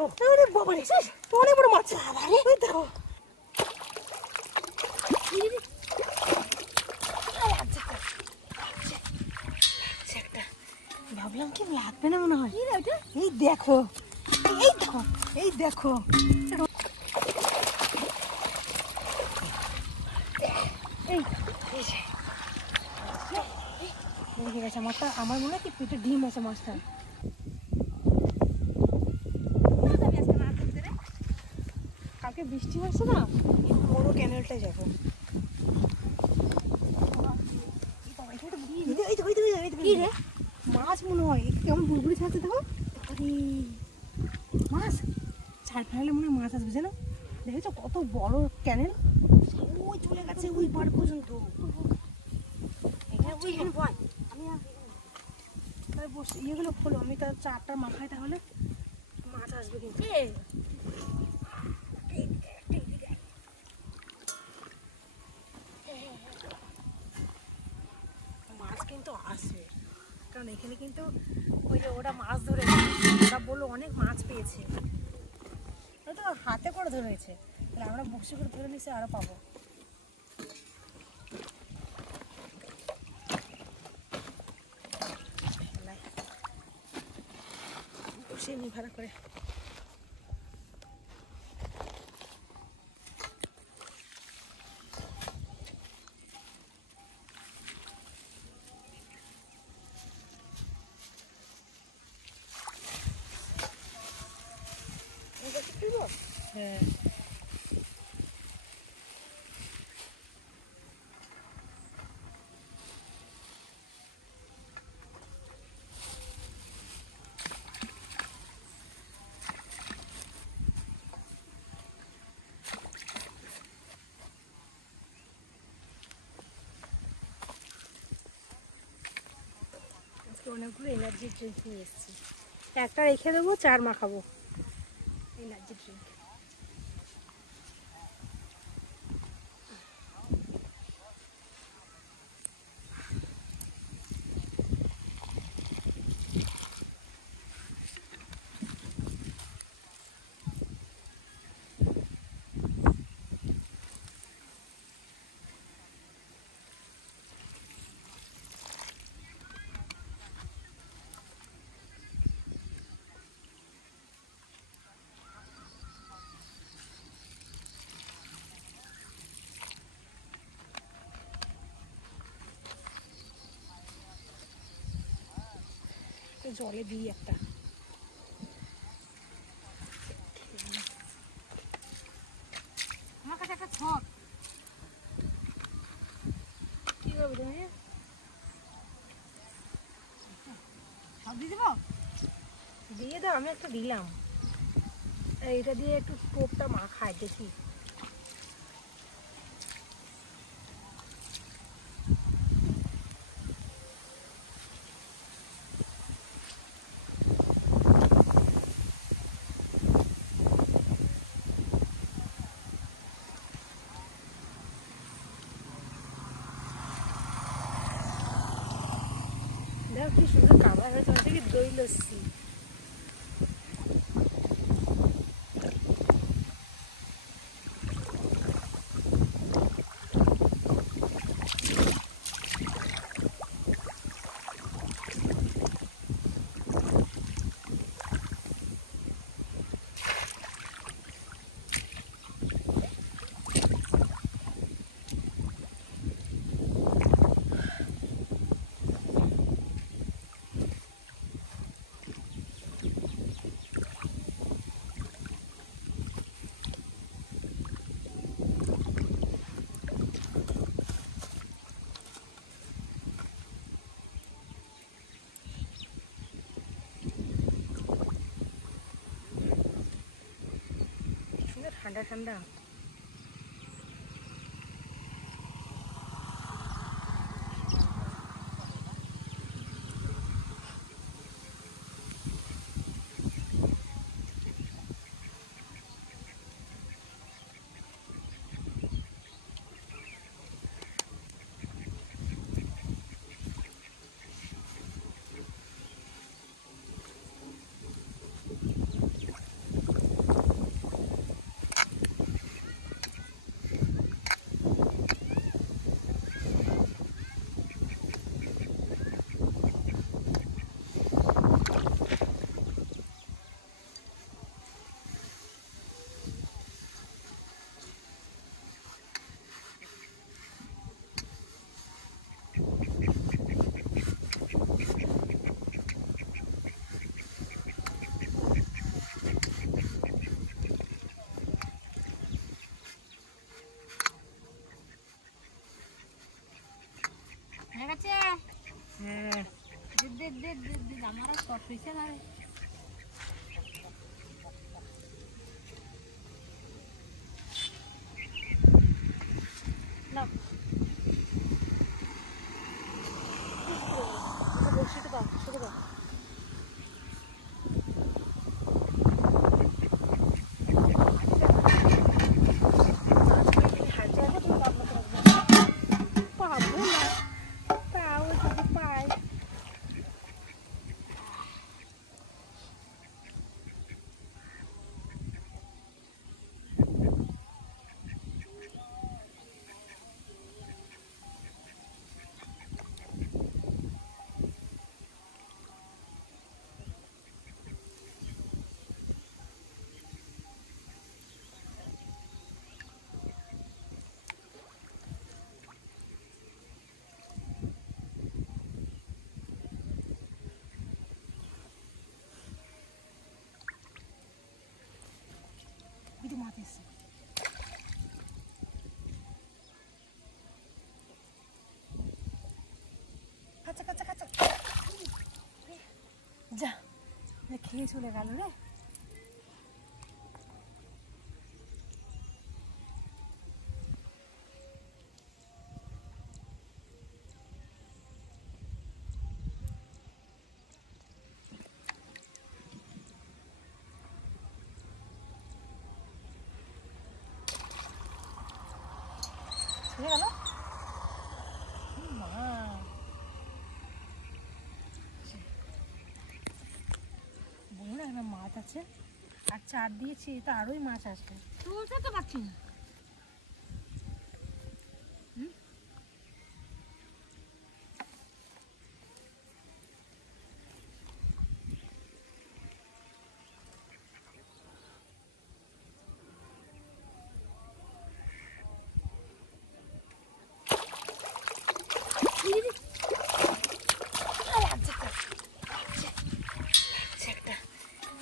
আরে বাবা রে, অনেক বড় মাছ। ওই দেখো, ভাবলাম কি লাগবে না মনে হয়। এই দেখো, এই দেখো, এই দেখো, দেখে গেছে মাছটা। আমার মনে হয় কি পেটে ডিম আছে মাছটা। কালকে বৃষ্টি হয়েছে না, বড় ক্যানেলটায় যাবো। মাছ মনে হয় কেমন বুড়বুড়ি ছাড়ছে, দেখো মাছ। ছাড় ফেলে মনে হয় মাছ আসবে, জানো? দেখেছো কত বড় ক্যানেল, ওই চলে গেছে ওই পার পর্যন্ত। ইয়েগুলো খোলো, আমি তার চারটার মাথায় তাহলে মাছ আসবে কিন্তু। মাছ কিন্তু আসবে, কারণ এখানে কিন্তু ওই যে ওরা মাছ ধরে, ওরা বললো অনেক মাছ পেয়েছে, তো হাতে করে ধরেছে, তাহলে আমরা বক্সি করে ধরে নিচ্ছি, আরো পাবো। বসে নি ভাড়া করে। হ্যাঁ, অনেকগুলো এনার্জি ড্রিঙ্ক নিয়ে এসেছি, একটা রেখে দেবো, 4 মাখাবো এনার্জি ড্রিঙ্ক। জলে দিই একটা, আমার কাছে একটা ছক। কি করবো তুমি? সব দিয়ে দেবো? দিয়ে দাও, আমি একটা দিলাম। এইটা দিয়ে একটু টোপটা মাখায় দেখি। দেখো কি সুন্দর কাবার হয়েছে, ওটা কি দই লস্যি। সুন্দর ঠান্ডা ঠান্ডা। হ্যাঁ আমার আর কষ্ট হয়েছে না না বসিতে দাও শুধু দাও পাবো না তাও যদি পাই বিধি মাছ এসছে কাঁচা কাঁচা কাঁচা যা খেয়ে চলে গেল রে চলে গেল মা বলো না একটা মাছ আছে আর চার দিয়েছি তো আরোই মাছ আসবে তুলতে তো পারছি না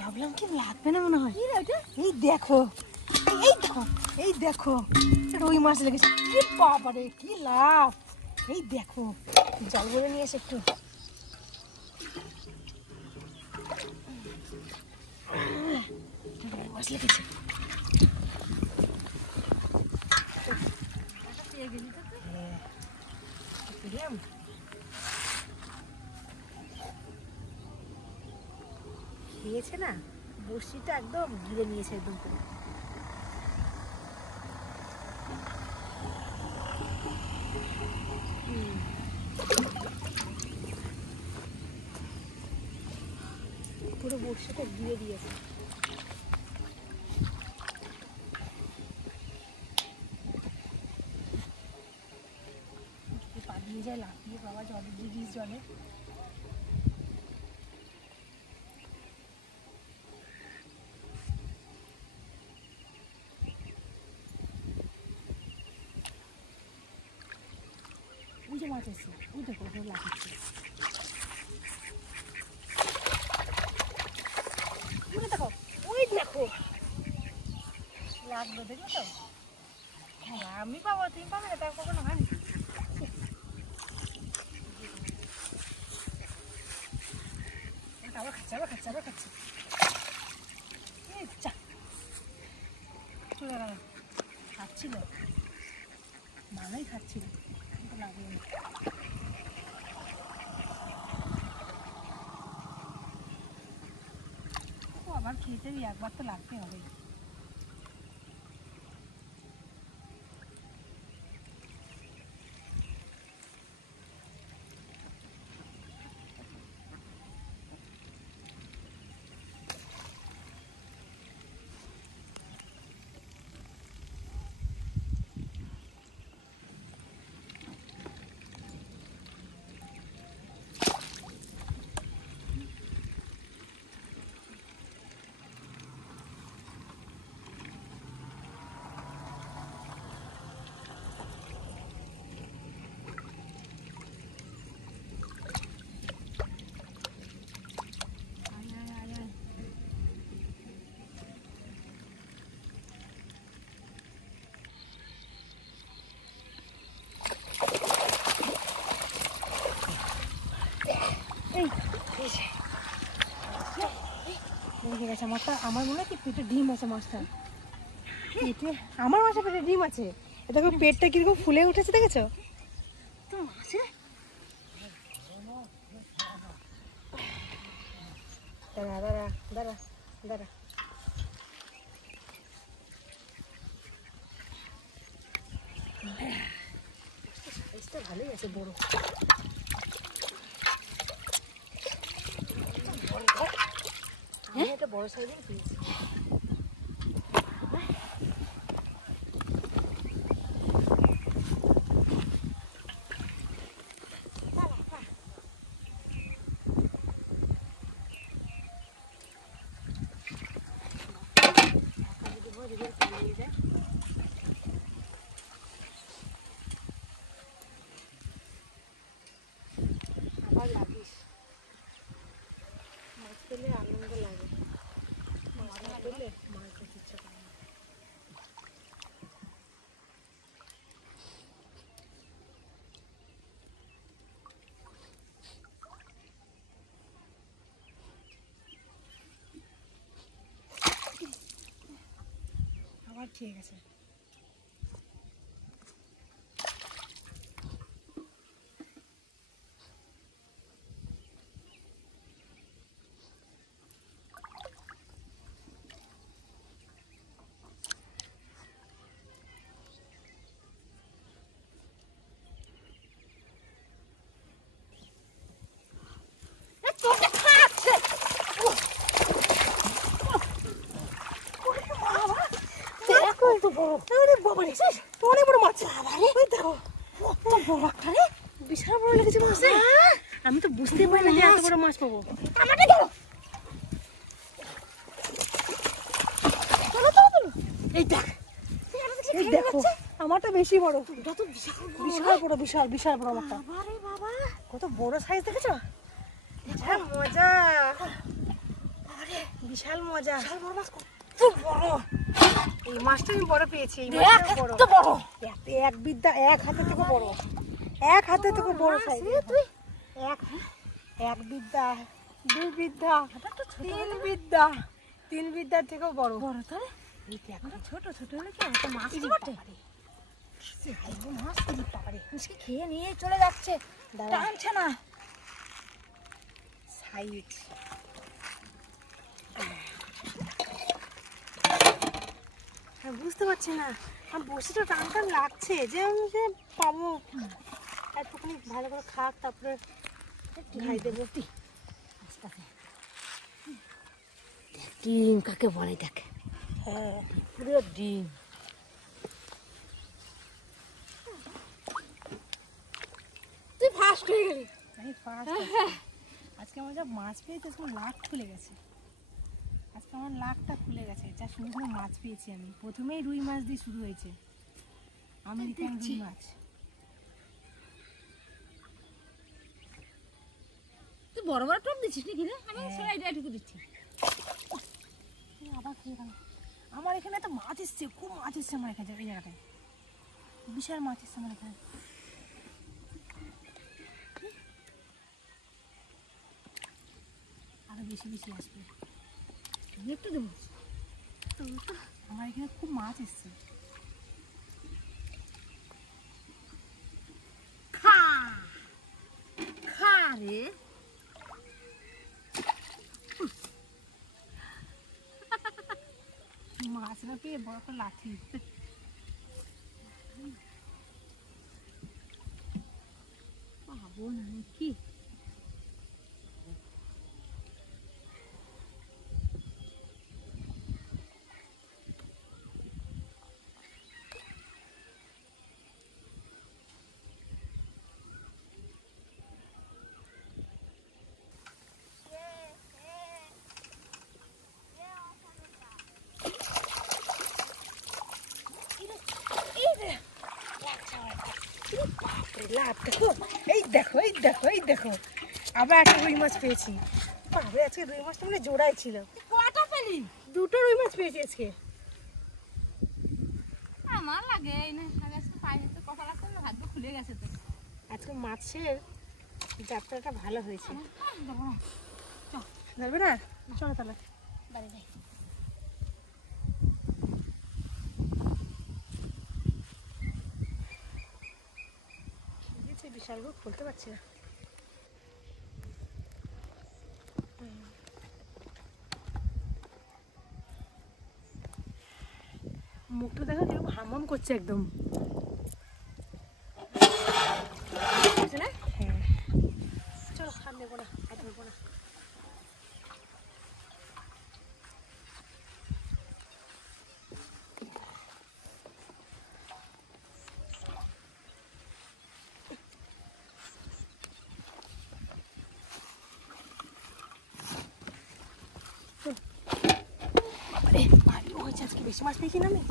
ভাবলাম কি লাগবে না মনে হয় এই দেখো এই দেখো এই দেখো রুই মাছ লেগেছে কি বাবারে কি লাভ এই দেখো জাল বলে নিয়ে এসে একটু রুই মাছ লেগেছে খেয়েছে না বড়শিটা একদম ঘিরে নিয়েছে একদম পুরো পুরো বড়শিটা ঘিরে দিয়েছে পা দিয়ে যায় লাফিয়ে বাবা জলে গিয়ে জলে ওই যে মাছ আছে ওই দেখো ওখানে লাফাচ্ছে ওই দেখো ওই দেখো লাগবে দেখো তো হ্যাঁ আমি পাবো তুমি পাবে না তার কখনো হয়নি আবার খাচ্ছে আবার খাচ্ছে আবার খাচ্ছে চলে গেল খাচ্ছিল ভালোই খাচ্ছিল কিন্তু লাগলো না আবার খেতে একবার তো লাগতে হবে গেছে মাছটা। আমার মনে হয় কি পেটে ডিম আছে মাছটা, পেটে আমার মাছের পেটে ডিম আছে। এ দেখো পেটটা কিরকম ফুলে উঠেছে, দেখেছো? তো মাছে দাঁড়া দাঁড়া দাঁড়া দাঁড়া, সাইজটা ভালোই আছে, বড়। আমি একটা বড় সাইজের পেয়েছি। আবার লাগিস, মাছ পেলে আনন্দ লাগে, মাছ না পেলে মাছ ধরতে ইচ্ছা করে না। আবার ঠিক আছে। অনেক বড় মাছ, বিশাল বড় লেগেছে মাছ। আমি তো বুঝতেই পারি না যে এত বড় মাছ পাবো। এই দেখ, এই দেখো আমারটা বেশি বড়, বিশাল বড়, বিশাল বিশাল বড় মাছটা। কত বড় সাইজ দেখেছো? মজা, বিশাল মজা। এই মাছটা আমি বড় পেয়েছি, এই মাছটা বড়, এক বিদ্যা, এক হাতে থেকে বড়, এক হাতে থেকে বড় সাইজ। তুই এক বিদ্যা, দুই বিদ্যা, তিন বিদ্যা, তিন বিদ্যার থেকেও বড়। ছোট ছোট হলে কি একটা মাছ বটে, মাছ পারে খেয়ে নিয়ে চলে যাচ্ছে, টানছে না সাইড। বুঝতে পারছি না, আমার বসে তো টান টান লাগছে যে আমি যে পাবো। একটুখানি ভালো করে খাক, তারপরে খাই দেবো। ডিম কাকে বলে দেখ, হ্যাঁ পুরো ডিম। তুই ফার্স্ট হয়ে গেলি। আমি ফার্স্ট। আজকে আমার যা মাছ পেয়েছি, আজকে লাখ খুলে গেছে, আজকে আমার লাখটা খুলে গেছে। যা সুন্দর সুন্দর মাছ পেয়েছি আমি। প্রথমেই রুই মাছ দিয়ে শুরু হয়েছে, আমেরিকান রুই মাছ। তুই বড় বড় টপ দিচ্ছিস নাকি রে? আমি সবাই এটুকু দিচ্ছি। আবার খেয়ে গেল। আমার এখানে তো মাছ এসছে, খুব মাছ এসছে আমার এখানে, এই জায়গাটায় বিশাল মাছ এসছে আমার এখানে। আরো বেশি বেশি আসবে, একটু দেবো। আমার এখানে খুব মাছ এসছে। খা খা রে, মাছটা পেয়ে বড় করে লাঠি। পাবো না কি? লাভ দেখো, এই দেখো, এই দেখো, এই দেখো, আবার একটা রুই মাছ পেয়েছি। বাবা, আজকে রুই মাছটা মানে জোড়াই ছিল। কটা পেলি? দুটো রুই মাছ পেয়েছি আজকে। আমার লাগে এই না, আগে আজকে পায়ে তো কপাল আছে না, ভাগ্য খুলে গেছে তো। আজকে মাছের যাত্রাটা ভালো হয়েছে। দেবো না। ধরবে না? চলো তাহলে। বাড়ি যাই। বিশাল গো, খুলতে পারছি না। মুখটা দেখো কিরকম হামহাম করছে একদম। হ্যাঁ চলো, আর নেবো না, আর ধরবো না। বাবারে, ভারী হয়েছে আজকে, বেশি মাছ পেয়েছি না আমি।